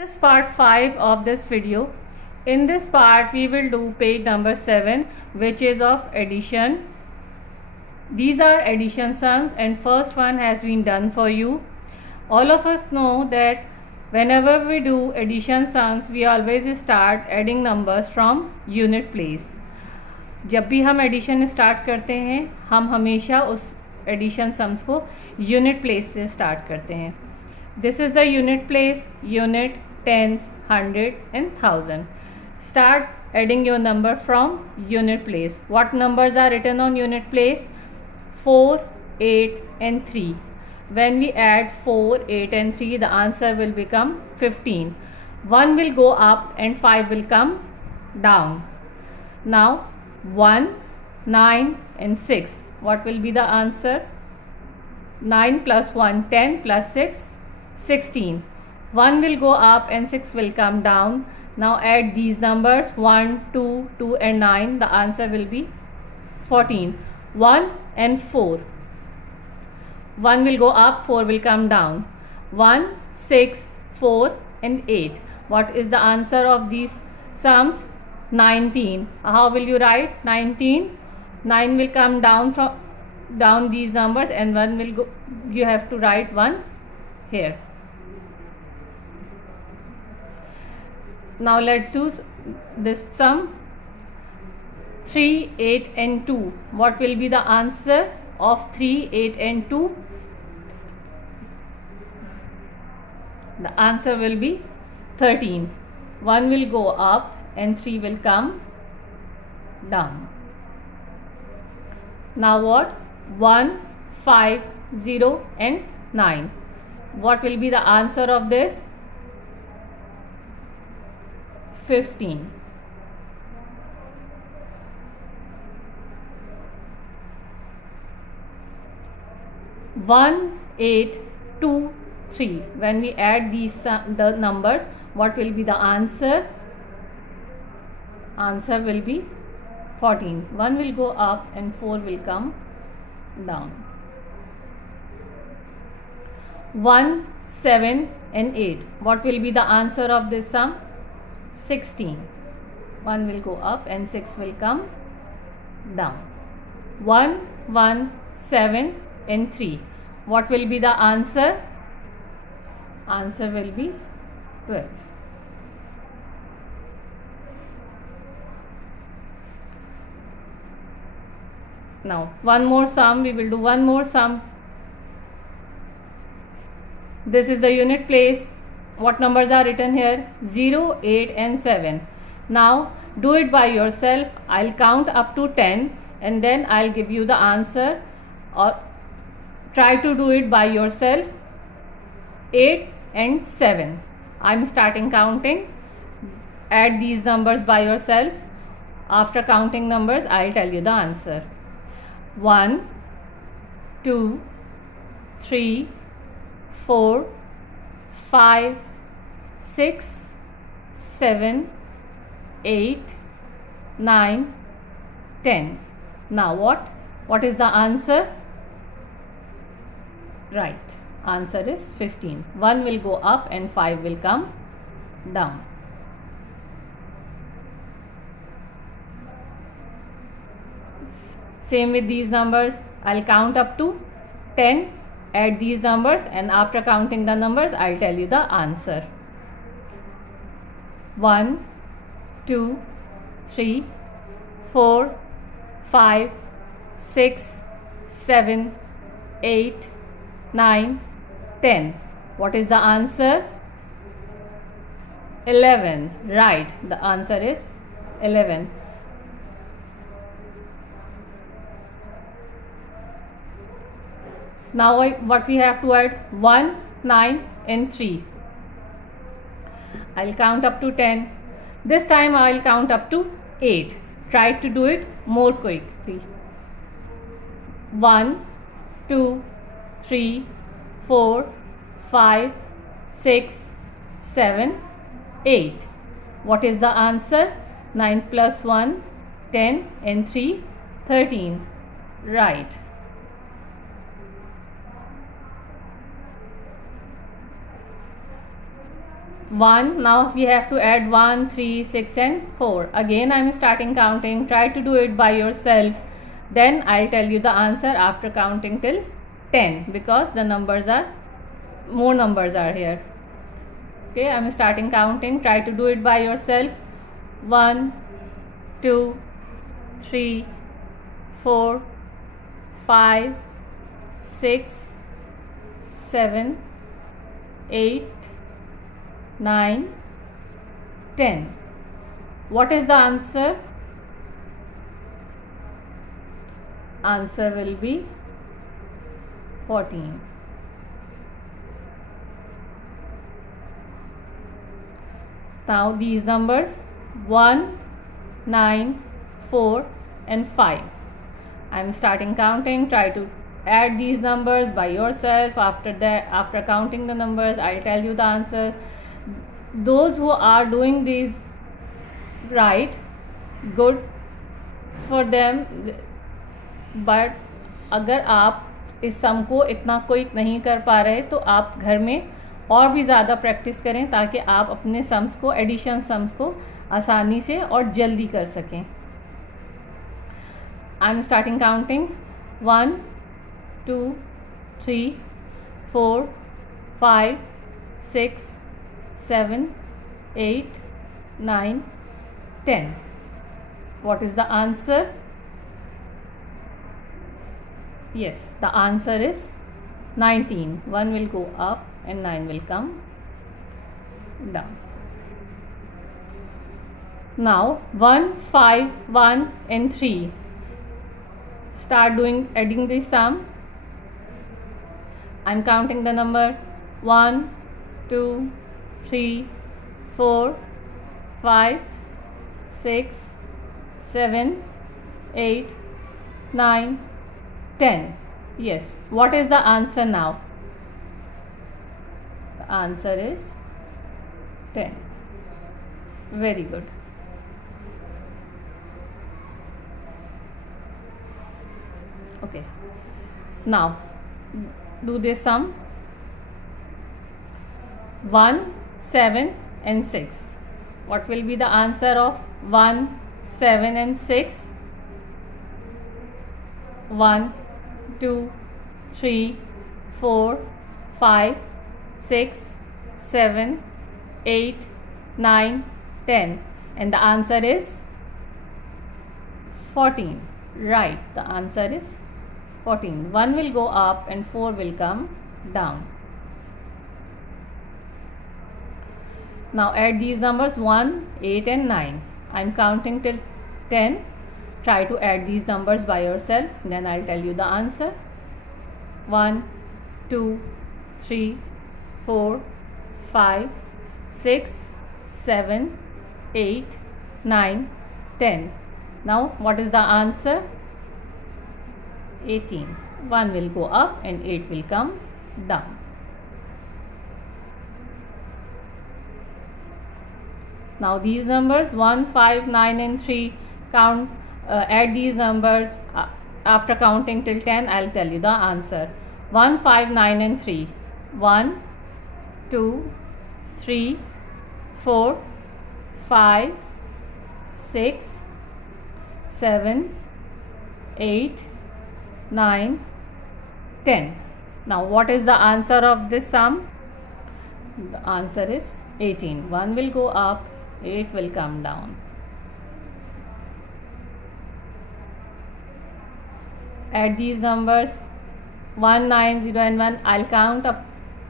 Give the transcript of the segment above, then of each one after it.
This is part 5 of this video. In this part we will do page number 7, which is of addition. These are addition sums and first one has been done for you. All of us know that whenever we do addition sums we always start adding numbers from unit place. जब भी हम addition start करते हैं हम हमेशा उस addition sums को unit place से स्टार्ट करते हैं. This is the unit place, unit, tens, 100 and 1000. Start adding your number from unit place. What numbers are written on unit place? 4, 8 and 3. When we add 4, 8 and 3, the answer will become 15. 1 will go up and 5 will come down. Now 1, 9 and 6. What will be the answer? 9 plus 1, 10 plus 6, 16. 1 will go up and 6 will come down. Now add these numbers 1, 2, 2 and 9. The answer will be 14. 1 and 4. 1 will go up, 4 will come down. 1, 6, 4 and 8. What is the answer of these sums? 19. How will you write 19? 9 will come down these numbers and 1 will go. You have to write 1 here. Now let's do this sum. 3, 8 and 2. What will be the answer of 3, 8 and 2? The answer will be 13. 1 will go up and 3 will come down. Now what? 1, 5, 0 and 9. What will be the answer of this? 15. 1, 8, 2, 3. When we add the numbers, what will be the answer? Answer will be 14. 1 will go up and 4 will come down. 1, 7 and 8. What will be the answer of this sum? 16. 1 will go up and 6 will come down. 1, 1, 7 and 3. What will be the answer? Answer will be 12. Now one more sum, we will do one more sum. This is the unit place. What numbers are written here? 0, 8 and 7. Now do it by yourself. I'll count up to 10 and then I'll give you the answer, or try to do it by yourself. 8 and 7. I'm starting counting. Add these numbers by yourself. After counting numbers, I'll tell you the answer. 1, 2, 3, 4, 5, 6, 7, 8, 9, 10. Now what is the answer? Right, answer is 15. 1 will go up and 5 will come down. Same with these numbers. I'll count up to 10. Add these numbers and after counting the numbers I'll tell you the answer. 1, 2, 3, 4, 5, 6, 7, 8, 9, 10. What is the answer? 11. Right, the answer is 11. Now what we have to add? 1, 9 and 3. I'll count up to 10. This time I'll count up to 8. Try to do it more quickly. 1, 2, 3, 4, 5, 6, 7, 8. What is the answer? 9 plus 1, 10 and 3, 13. Right. 1. Now we have to add 1, 3, 6 and 4. Again I am starting counting. Try to do it by yourself. Then I'll tell you the answer after counting till 10, because the more numbers are here. Okay, I am starting counting. Try to do it by yourself. 1, 2, 3, 4, 5, 6, 7, 8, 9, 10. What is the answer? Answer will be 14. Now these numbers 1, 9, 4 and 5. I am starting counting. Try to add these numbers by yourself. After counting the numbers, I'll tell you the answer. Those who are doing these right, good for them. But अगर आप इस सम को इतना quick नहीं कर पा रहे तो आप घर में और भी ज़्यादा प्रैक्टिस करें, ताकि आप अपने सम्स को, एडिशन सम्स को आसानी से और जल्दी कर सकें. I am starting counting. 1, 2, 3, 4, 5, 6, 7, 8, 9, 10. What is the answer? Yes, the answer is 19. 1 will go up and 9 will come down. Now 1, 5, 1 and 3. Start adding this sum. I am counting the number 1, 2, 3, 4, 5, 6, 7, 8, 9, 10. Yes. What is the answer now? The answer is 10. Very good. Okay. Now do this sum. 1, 7 and 6. What will be the answer of 1, 7 and 6? 1, 2, 3, 4, 5, 6, 7, 8, 9, 10. And the answer is 14. Right, the answer is 14. 1 will go up and 4 will come down. Now add these numbers 1, 8 and 9. I am counting till 10. Try to add these numbers by yourself, then I'll tell you the answer. 1, 2, 3, 4, 5, 6, 7, 8, 9, 10. Now what is the answer? 18. 1 will go up and 8 will come down. Now these numbers 1, 5, 9 and 3, add these numbers. After counting till 10, I'll tell you the answer. 1, 5, 9 and 3. 1, 2, 3, 4, 5, 6, 7, 8, 9, 10. Now what is the answer of this sum? The answer is 18. 1 will go up, 8 will come down. Add these numbers 1, 9, 0 and 1. I'll count up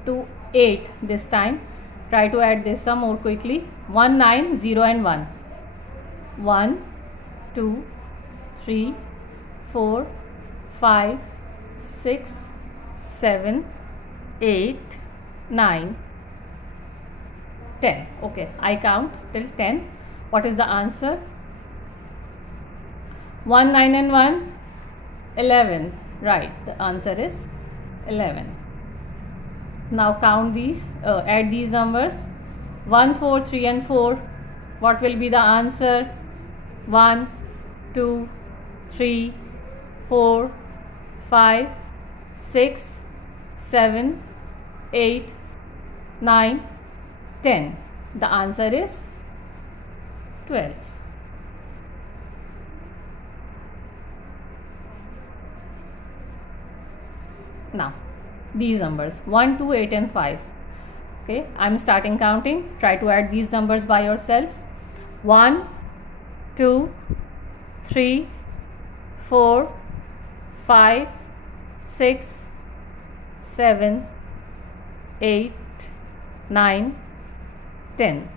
to 8 this time. Try to add this sum more quickly. 1, 9, 0 and 1. 1, 2, 3, 4, 5, 6, 7, 8, 9, 10. Okay, I count till 10. What is the answer? 1, 9 and 1, 11. Right, the answer is 11. Now count these, add these numbers. 1, 4, 3 and 4. What will be the answer? 1, 2, 3, 4, 5, 6, 7, 8, 9, 10. The answer is 12. Now these numbers 1, 2, 8 and 5. Okay, I'm starting counting. Try to add these numbers by yourself. 1, 2, 3, 4, 5, 6, 7, 8, 9, 10.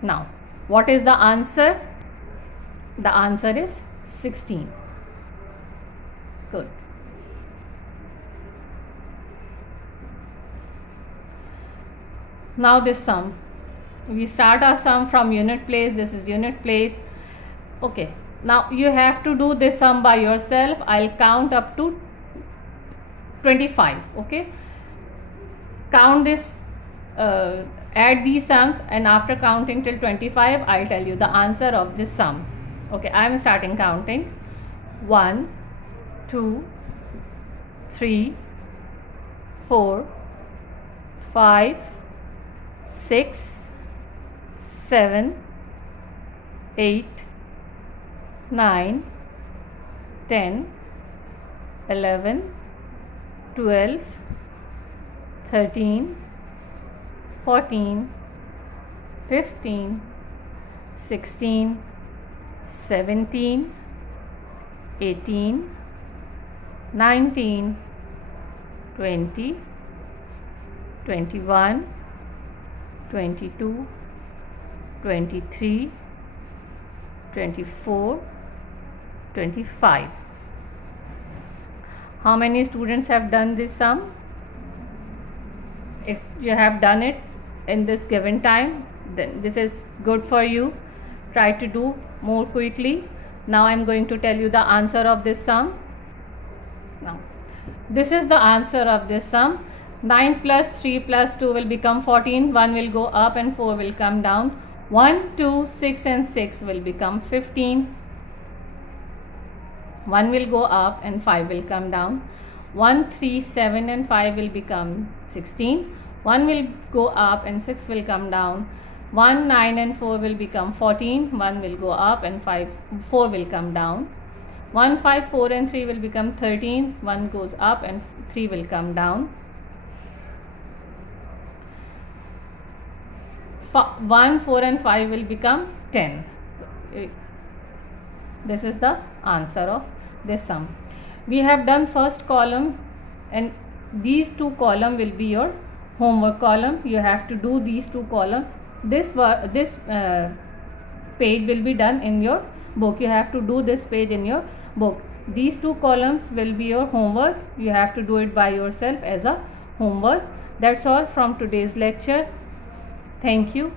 Now what is the answer? The answer is 16. Good. Now this sum, we start our sum from unit place. This is unit place. Okay, now you have to do this sum by yourself. I'll count up to 25. Okay, count this, add these sums, and after counting till 25 I'll tell you the answer of this sum. Okay, I'm starting counting. 1, 2, 3, 4, 5, 6, 7, 8, 9, 10, 11, 12, 13, 14, 15, 16, 17, 18, 19, 20, 21, 22, 23, 24, 25. How many students have done this sum? If you have done it in this given time, then this is good for you. Try to do more quickly. Now I am going to tell you the answer of this sum. Now this is the answer of this sum. 9 plus 3 plus 2 will become 14. 1 will go up and 4 will come down. 1, 2, 6 and 6 will become 15. 1 will go up and 5 will come down. 1, 3, 7 and 5 will become 16. 1 will go up and 6 will come down. 1, 9 and 4 will become 14. 1 will go up and 4 will come down. 1, 5, 4 and 3 will become 13. 1 goes up and 3 will come down. 1, 4 and 5 will become 10. This is the answer of this sum. We have done first column, and these two column will be your homework column. You have to do these two columns. This page will be done in your book. You have to do this page in your book. These two columns will be your homework. You have to do it by yourself as a homework. That's all from today's lecture. Thank you.